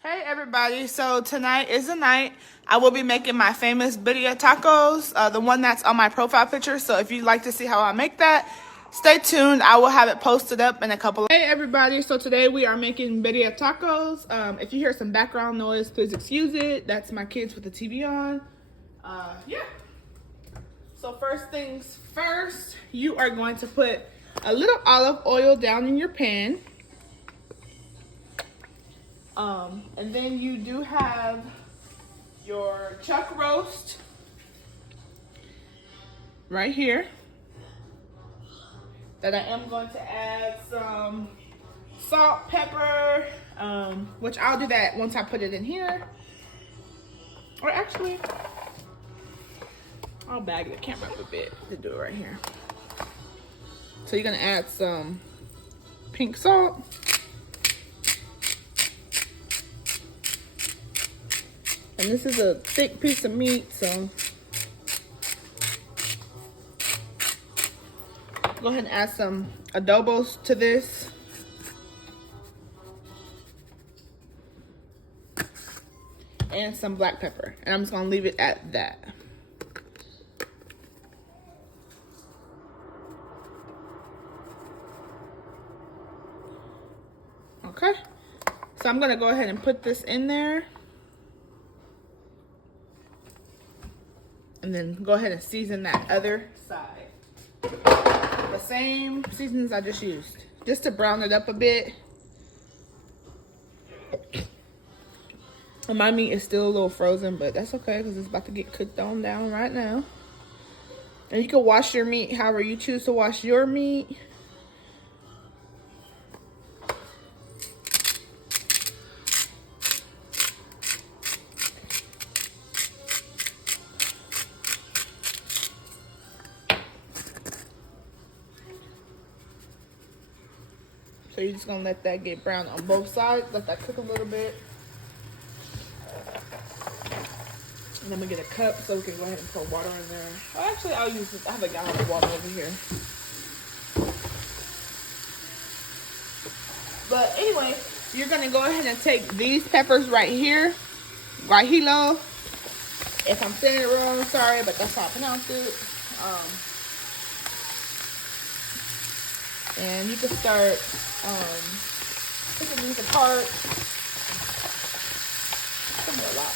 Hey everybody, so tonight is the night I will be making my famous birria tacos, the one that's on my profile picture. So if you'd like to see how I make that, stay tuned. I will have it posted up in a couple of... Hey everybody, so today we are making birria tacos. If you hear some background noise, please excuse it. That's my kids with the TV on. Yeah. So first things first, you are going to put a little olive oil down in your pan. And then you do have your chuck roast right here that I am going to add some salt, pepper, which I'll do that once I put it in here. Or actually, I'll bag the camera up a bit to do it right here. So you're gonna add some pink salt. And this is a thick piece of meat, so go ahead and add some adobos to this. And some black pepper. And I'm just gonna leave it at that. Okay. So I'm gonna go ahead and put this in there. And then go ahead and season that other side. The same seasonings I just used. Just to brown it up a bit. And my meat is still a little frozen, but that's okay because it's about to get cooked on down right now. And you can wash your meat however you choose to wash your meat. So you're just gonna let that get brown on both sides, let that cook a little bit. And then we get a cup so we can go ahead and pour water in there. Oh, actually, I'll use this. I have a gallon of water over here. But anyway, you're gonna go ahead and take these peppers right here, guajillo. If I'm saying it wrong, sorry, but that's how I pronounce it. And you can start picking these apart. Some a lot.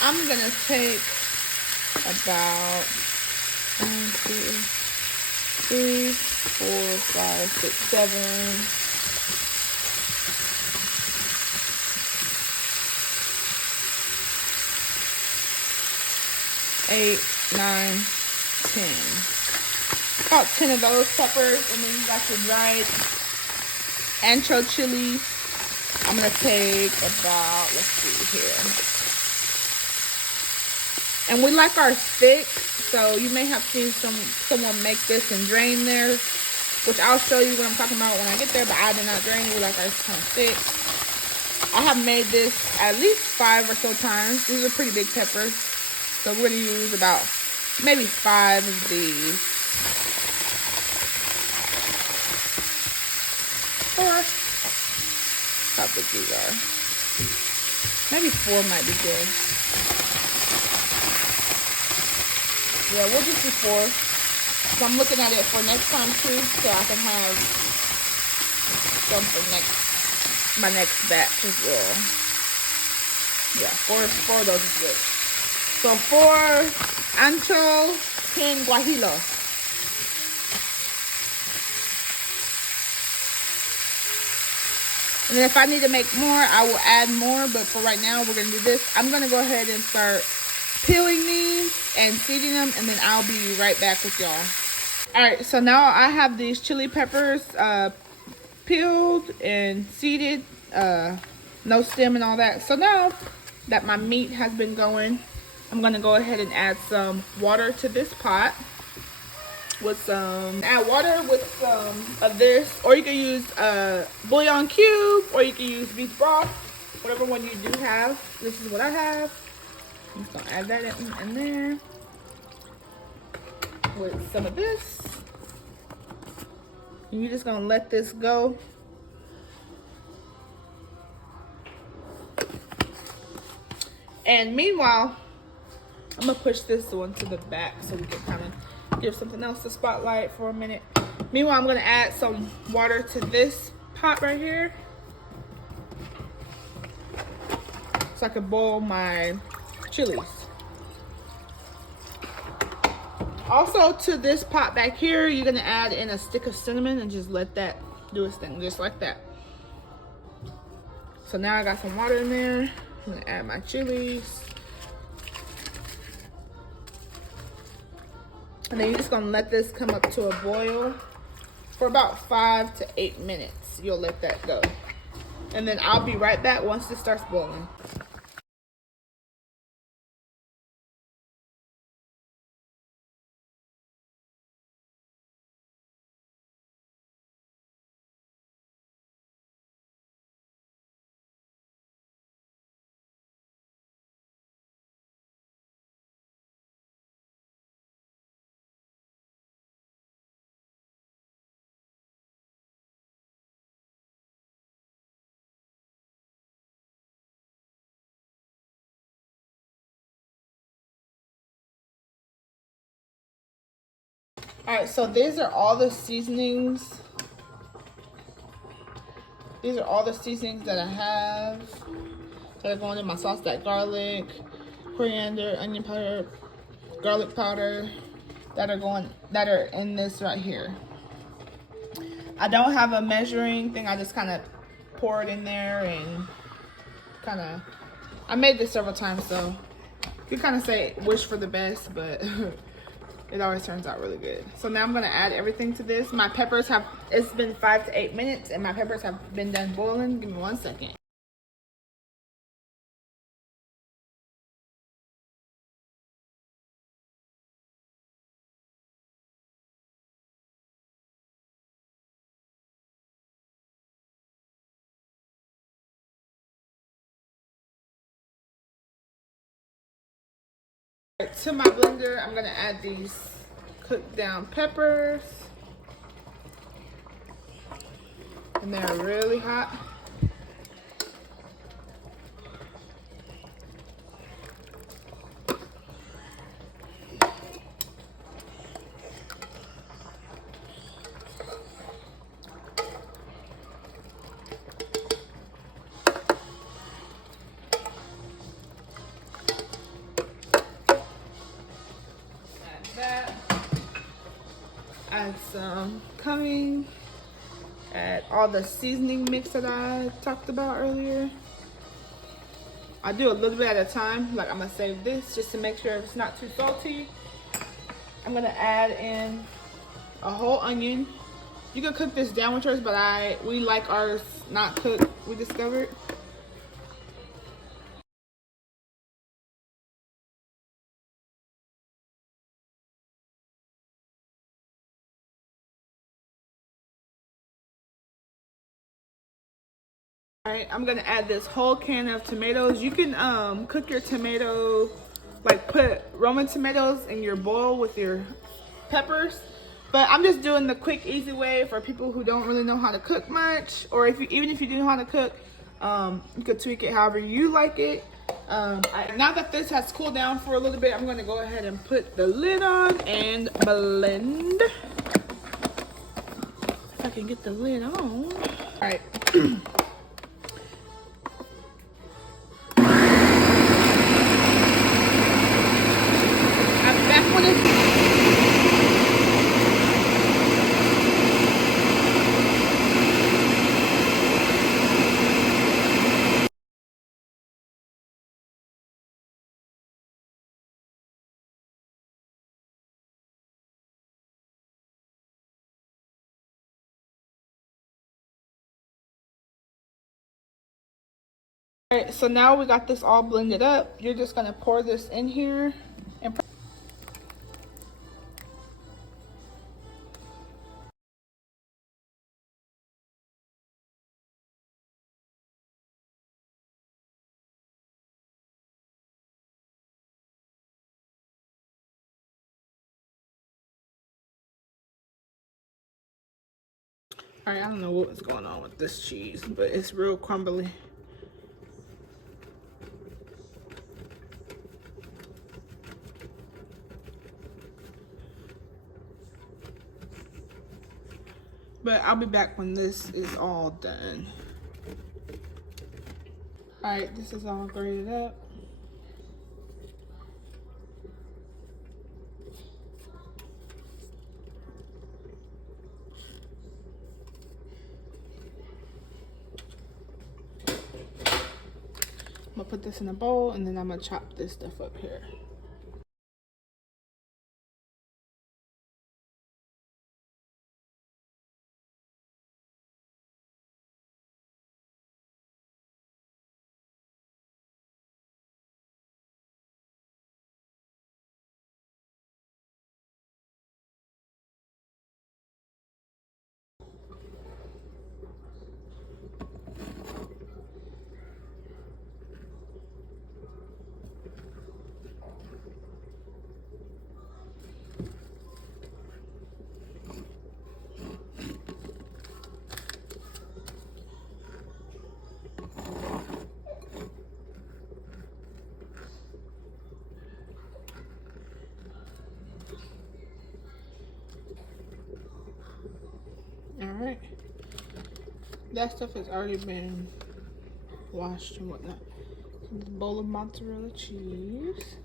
I'm gonna take about 1, 2, 3, 4, 5, 6, 7, 8, 9, 10. About 10 of those peppers, and then you got your dried ancho chili. I'm gonna take about, let's see here. And we like ours thick, so you may have seen someone make this and drain theirs, which I'll show you what I'm talking about when I get there, but I did not drain it. We like ours kind of thick. I have made this at least 5 or so times. These are pretty big peppers, so we're going to use about maybe 5 of these. Or how big these are. Maybe 4 might be good. Yeah, we'll just do 4. So I'm looking at it for next time too, so I can have some for my next batch as well. Yeah, 4 of those is good. So 4 ancho, 10 guajillo. And then if I need to make more, I will add more. But for right now, we're gonna do this. I'm gonna go ahead and start peeling these and seeding them, and then I'll be right back with y'all. All right, so now I have these chili peppers peeled and seeded, no stem and all that. So now that my meat has been going, I'm gonna go ahead and add some water to this pot. With add water with some of this, or you can use bouillon cube, or you can use beef broth. whatever one you do have. This is what I have. I'm just gonna add that in there with some of this. And you're just gonna let this go. And meanwhile, I'm gonna push this one to the back so we can kind of give something else the spotlight for a minute. Meanwhile, I'm gonna add some water to this pot right here so I can boil my chilies. Also, to this pot back here, you're gonna add in a stick of cinnamon and just let that do its thing, just like that. So now I got some water in there. I'm gonna add my chilies. And then you're just gonna let this come up to a boil for about 5 to 8 minutes. You'll let that go. And then I'll be right back once this starts boiling. All right, so these are all the seasonings. These are all the seasonings that I have that are going in my sauce. That garlic, coriander, onion powder, garlic powder that are in this right here. I don't have a measuring thing. I just kind of pour it in there and kind of. I made this several times, so you kind of say wish for the best, but it always turns out really good. So now I'm gonna add everything to this. My peppers have, it's been 5 to 8 minutes and my peppers have been done boiling. Give me 1 second. To my blender, I'm gonna add these cooked down peppers. And they're really hot. Add some cumin, add all the seasoning mix that I talked about earlier. I do a little bit at a time, like I'm gonna save this just to make sure it's not too salty. I'm gonna add in a whole onion. You can cook this down with yours, but we like ours not cooked, we discovered. All right, I'm gonna add this whole can of tomatoes. You can cook your tomato, like put Roman tomatoes in your bowl with your peppers. But I'm just doing the quick, easy way for people who don't really know how to cook much. Or even if you do know how to cook, you could tweak it however you like it. Now that this has cooled down for a little bit, I'm gonna go ahead and put the lid on and blend. If I can get the lid on. All right. Alright, so now we got this all blended up. You're just gonna pour this in here and All right, I don't know what's going on with this cheese, but it's real crumbly. But I'll be back when this is all done. All right, this is all grated up. I'm gonna put this in a bowl and then I'm gonna chop this stuff up here. All right, that stuff has already been washed and whatnot. This bowl of mozzarella cheese.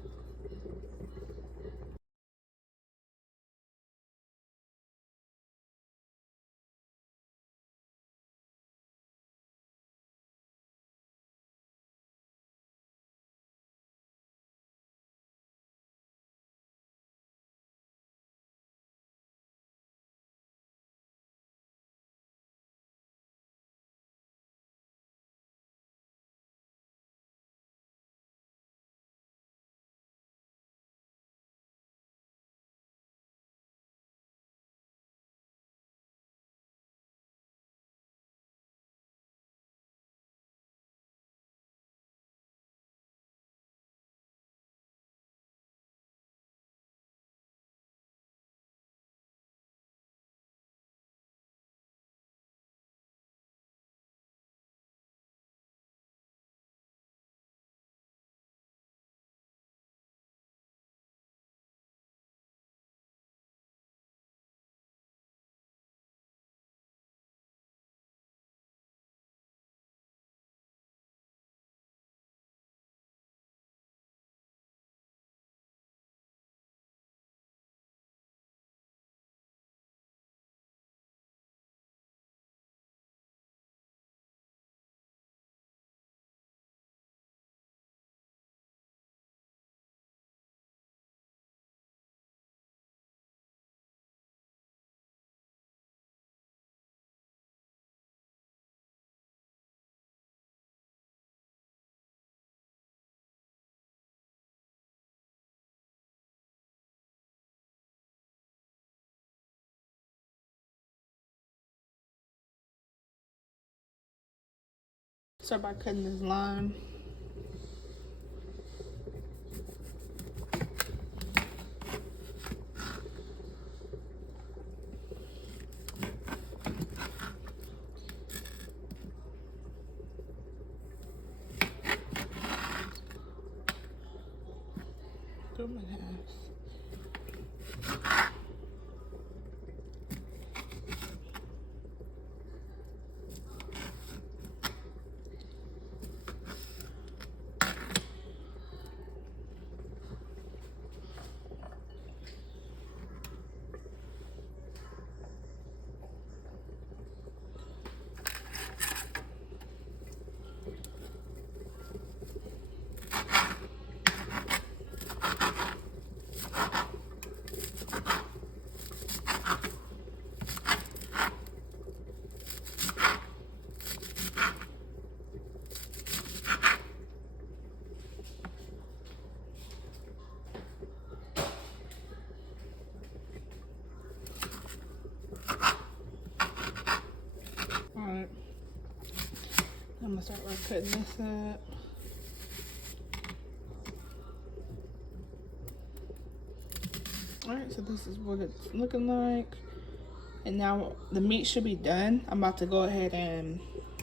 Start by cutting this lime. Do them in half. Alright, I'm gonna start by cutting this up. Alright, so this is what it's looking like. And now the meat should be done. I'm about to go ahead and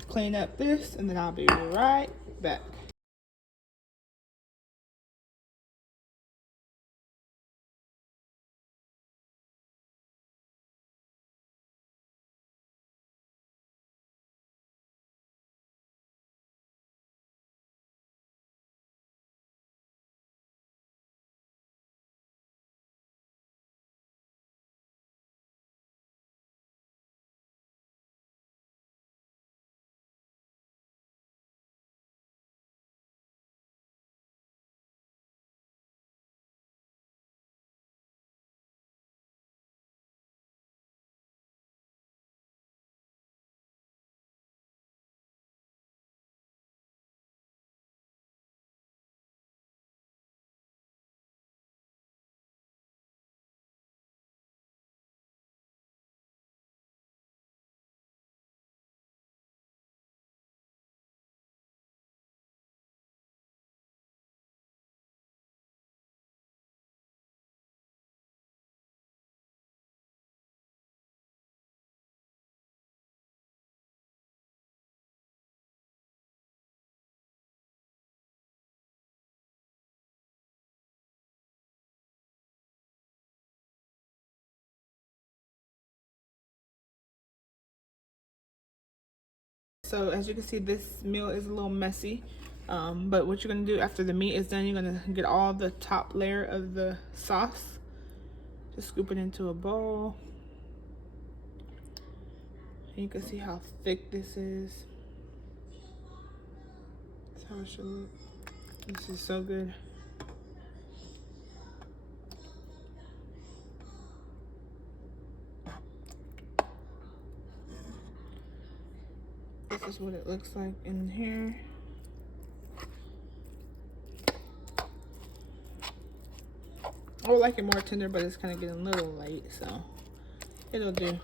clean up this, and then I'll be right back. So as you can see, this meal is a little messy, but what you're gonna do after the meat is done, you're gonna get all the top layer of the sauce. Just scoop it into a bowl. And you can see how thick this is. That's how it should look. This is so good. This is what it looks like in here. I would like it more tender, but it's kind of getting a little late, so it'll do.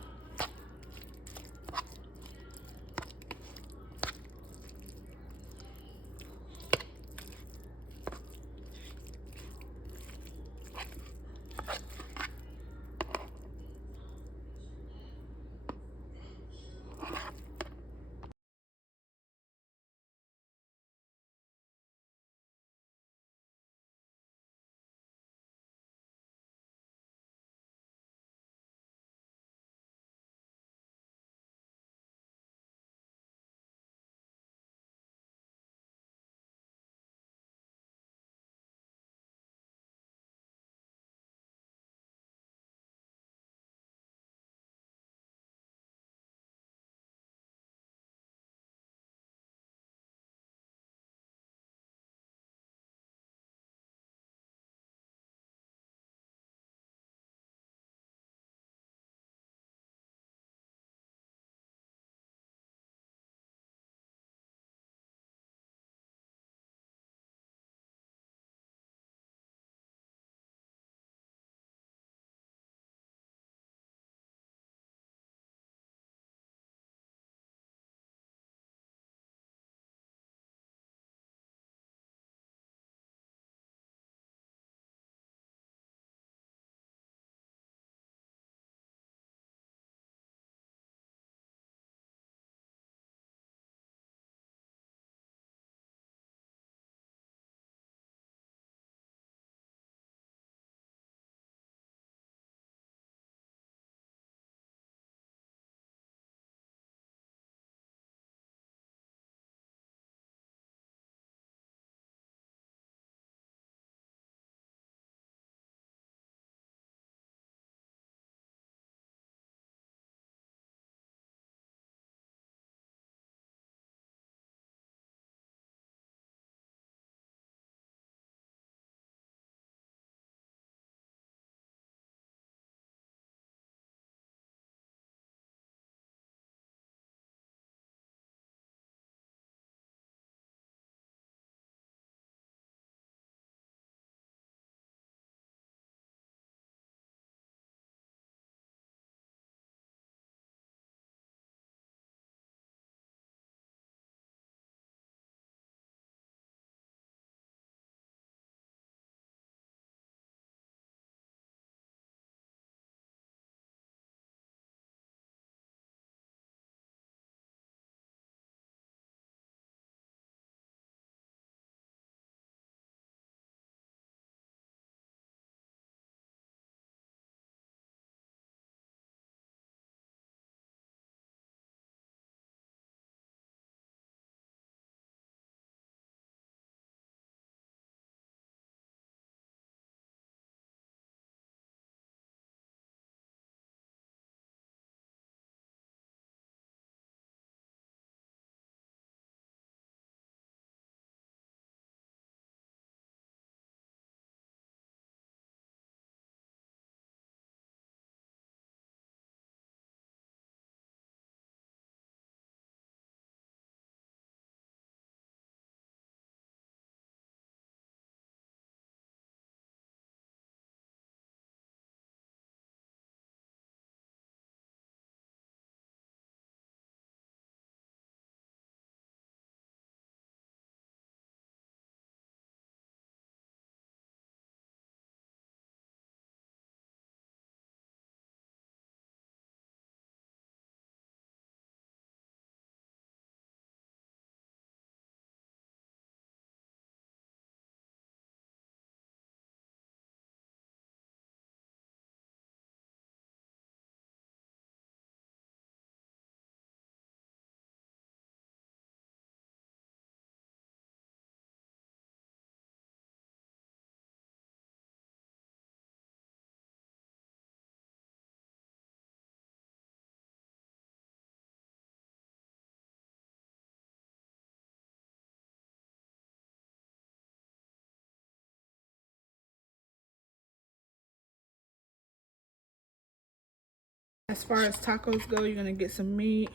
As far as tacos go, you're gonna get some meat,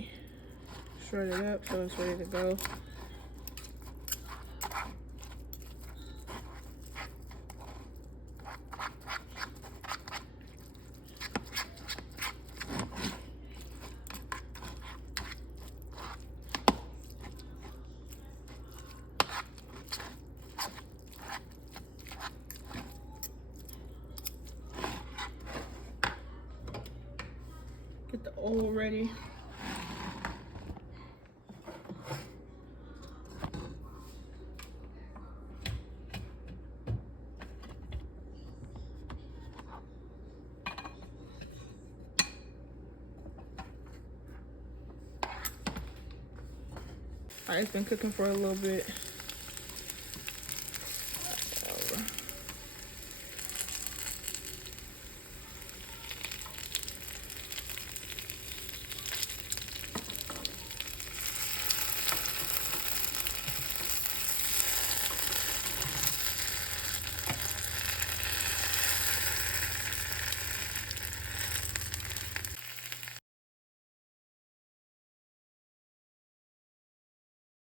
shred it up so it's ready to go. Get the oil ready. Alright, it's been cooking for a little bit.